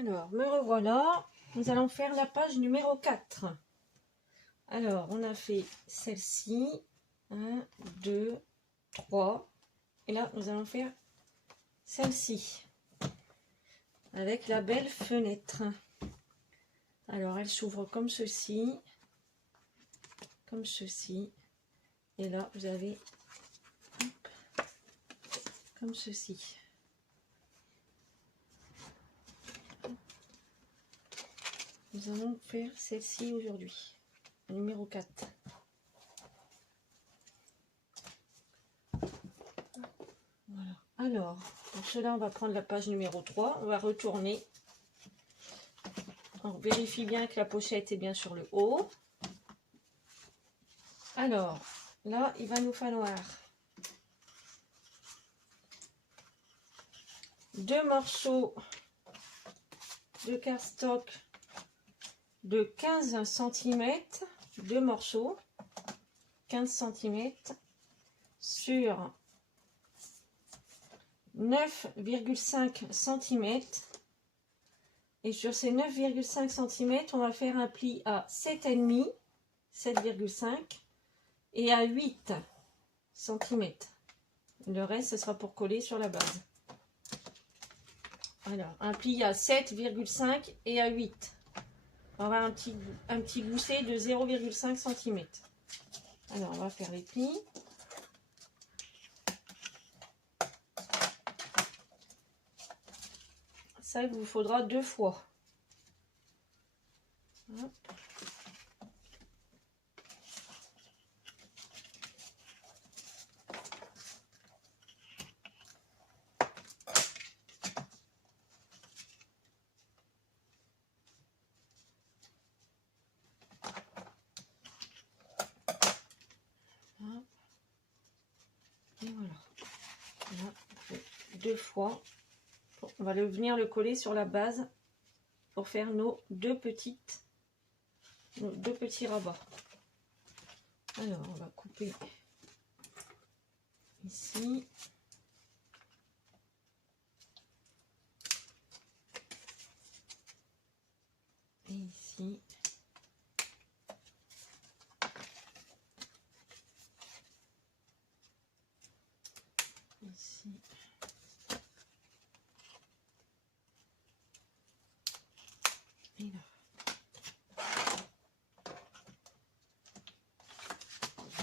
Alors, me revoilà. Nous allons faire la page numéro 4. Alors, on a fait celle-ci. 1, 2, 3. Et là, nous allons faire celle-ci. Avec la belle fenêtre. Alors, elle s'ouvre comme ceci. Comme ceci. Et là, vous avez... Hop, comme ceci. Nous allons faire celle-ci aujourd'hui, numéro 4. Voilà. Alors, pour cela, on va prendre la page numéro 3. On va retourner. On vérifie bien que la pochette est bien sur le haut. Alors, là, il va nous falloir 2 morceaux de cardstock de 15 cm, 2 morceaux, 15 cm sur 9,5 cm. Et sur ces 9,5 cm, on va faire un pli à 7,5, 7,5 et à 8 cm. Le reste, ce sera pour coller sur la base. Alors, un pli à 7,5 et à 8. On va avoir un petit gousset de 0,5 cm. Alors, on va faire les plis. Ça, il vous faudra 2 fois. Hop. Et voilà. Là, on fait 2 fois. On va venir le coller sur la base pour faire nos deux petits rabats. Alors, on va couper ici. Et ici. Ici. Et là.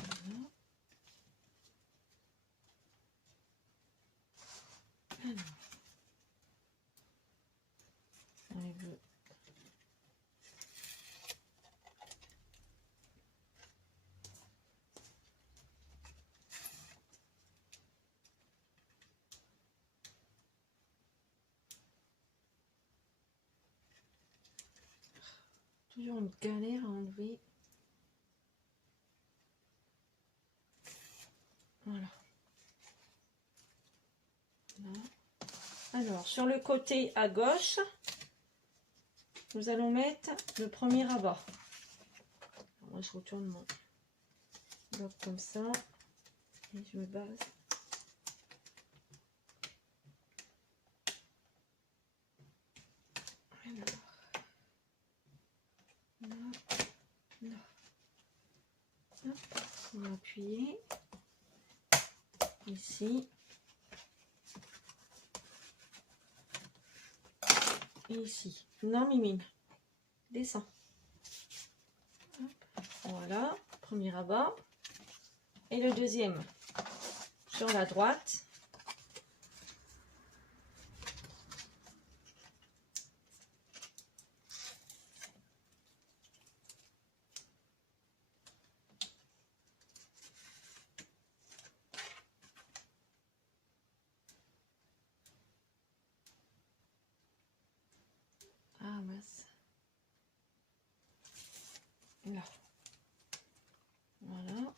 Voilà. Alors. On veut. Toujours une galère à enlever. Voilà. Là. Alors, sur le côté à gauche, nous allons mettre le premier rabat. Alors, moi, je retourne mon bloc comme ça et je me base. Alors, là, là. Hop, on va appuyer ici. Et ici. Non, Mimine. Descends. Hop. Voilà. Premier rabat. Et le deuxième sur la droite. Ah mince. Là. Voilà.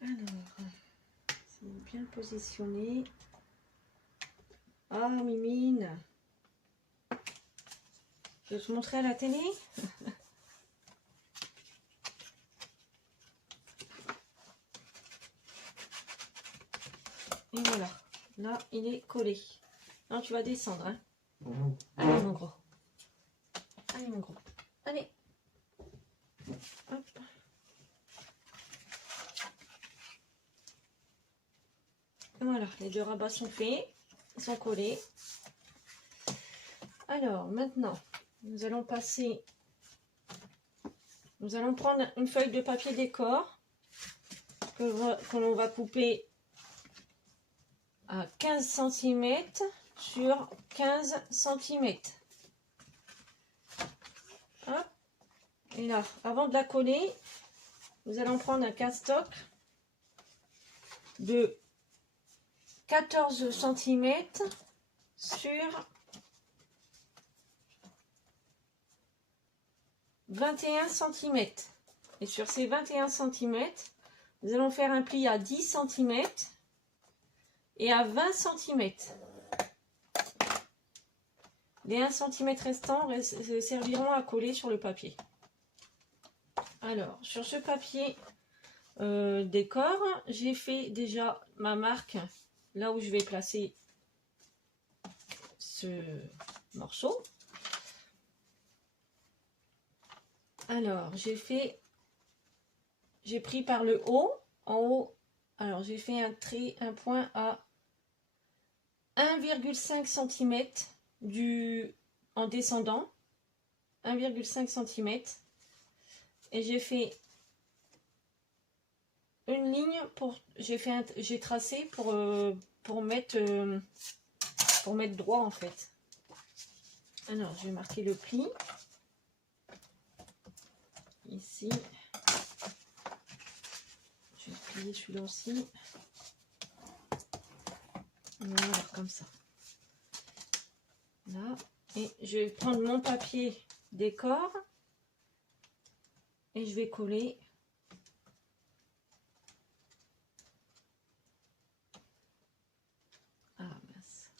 Alors, c'est bien positionné. Ah, Mimine. Je vais te montrer à la télé. Et voilà. Là, il est collé. Non, tu vas descendre. Hein. Allez, mon gros. Allez, mon gros. Allez. Hop. Voilà, les deux rabats sont faits. Ils sont collés. Alors, maintenant, nous allons passer... Nous allons prendre une feuille de papier décor que l'on va couper à 15 cm sur 15 cm. Hop. Et là, avant de la coller, nous allons prendre un cardstock de 14 cm sur 21 cm. Et sur ces 21 cm, nous allons faire un pli à 10 cm et à 20 cm. Les 1 cm restants serviront à coller sur le papier. Alors, sur ce papier décor, j'ai fait déjà ma marque là où je vais placer ce morceau. Alors, j'ai pris par le haut, en haut, alors j'ai fait un point à 1,5 cm en descendant, 1,5 cm, et j'ai fait une ligne j'ai tracé pour mettre droit en fait. Alors, je vais marquer le pli ici. Je vais plier celui-là aussi. Voilà, comme ça. Là. Et je vais prendre mon papier décor et je vais coller. Ah mince.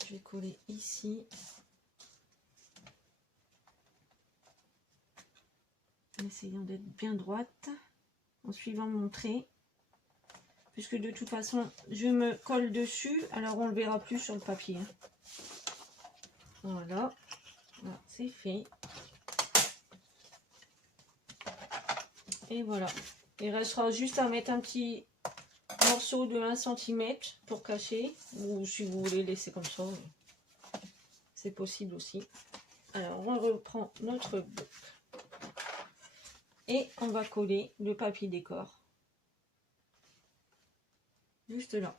Je vais coller ici. En essayant d'être bien droite, en suivant mon trait. Puisque de toute façon, je me colle dessus, alors on le verra plus sur le papier. Voilà, voilà, c'est fait. Et voilà. Il restera juste à mettre un petit morceau de 1 cm pour cacher. Ou si vous voulez laisser comme ça, c'est possible aussi. Alors, on reprend notre bloc. Et on va coller le papier décor. Juste là.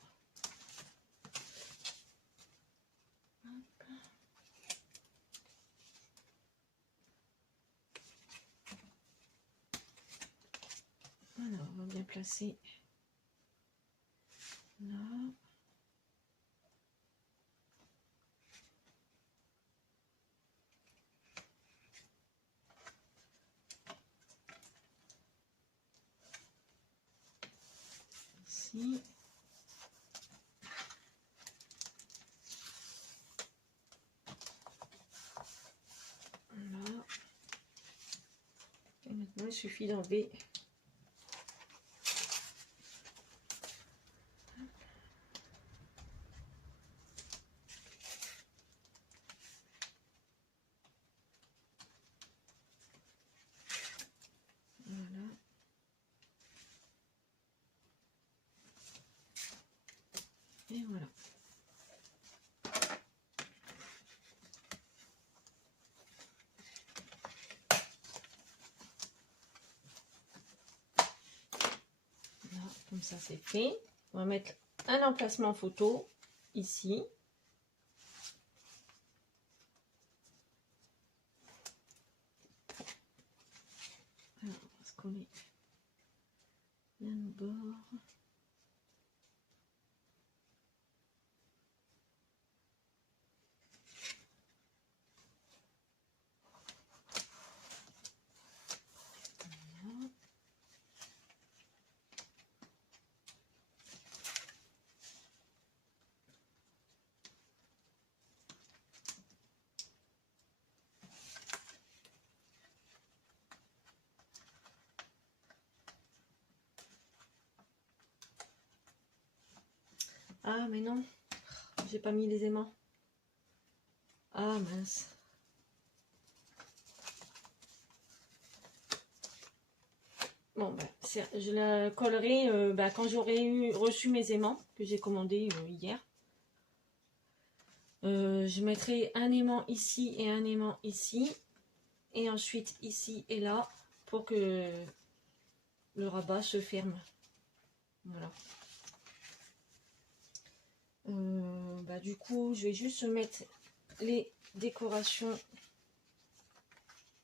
Voilà, on va bien placer là. Ici. Voilà. Et maintenant, il suffit d'enlever. Voilà. Et voilà. Là, comme ça c'est fait. On va mettre un emplacement photo ici. Alors, on va se coller bien au bord. Ah, mais non. J'ai pas mis les aimants. Ah, mince. Bon, bah, je la collerai quand j'aurai reçu mes aimants que j'ai commandé hier. Je mettrai un aimant ici et un aimant ici. Et ensuite ici et là pour que le rabat se ferme. Voilà. Du coup, je vais juste mettre les décorations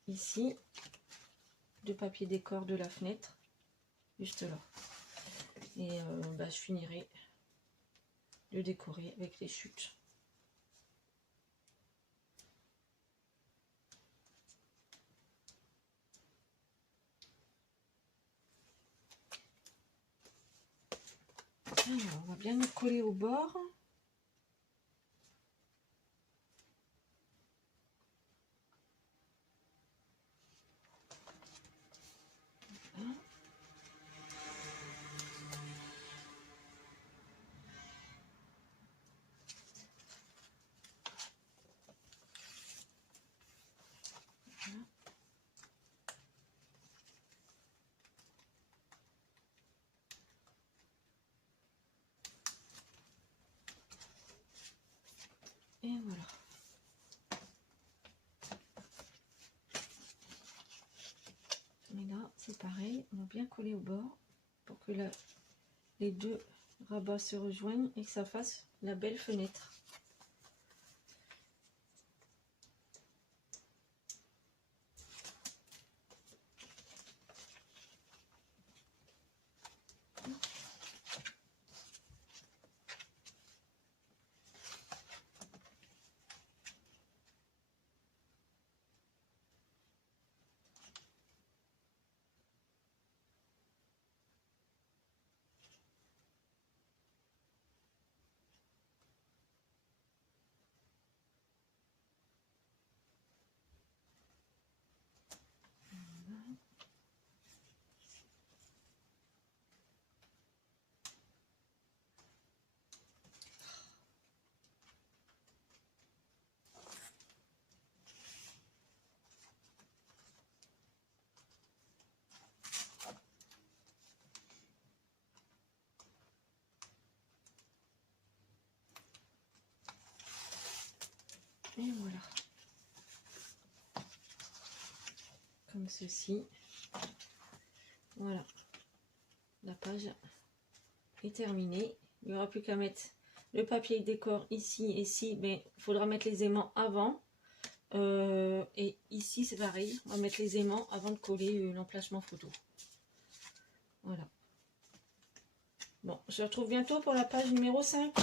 ici de papier décor de la fenêtre, juste là. Et je finirai de décorer avec les chutes. Alors, on va bien le coller au bord. Voilà. Et voilà. Et là, c'est pareil, on va bien coller au bord pour que les deux rabats se rejoignent et que ça fasse la belle fenêtre. Et voilà. Comme ceci. Voilà. La page est terminée. Il n'y aura plus qu'à mettre le papier décor ici et ici. Mais il faudra mettre les aimants avant. Et ici, c'est pareil. On va mettre les aimants avant de coller l'emplacement photo. Voilà. Bon, je se retrouve bientôt pour la page numéro 5.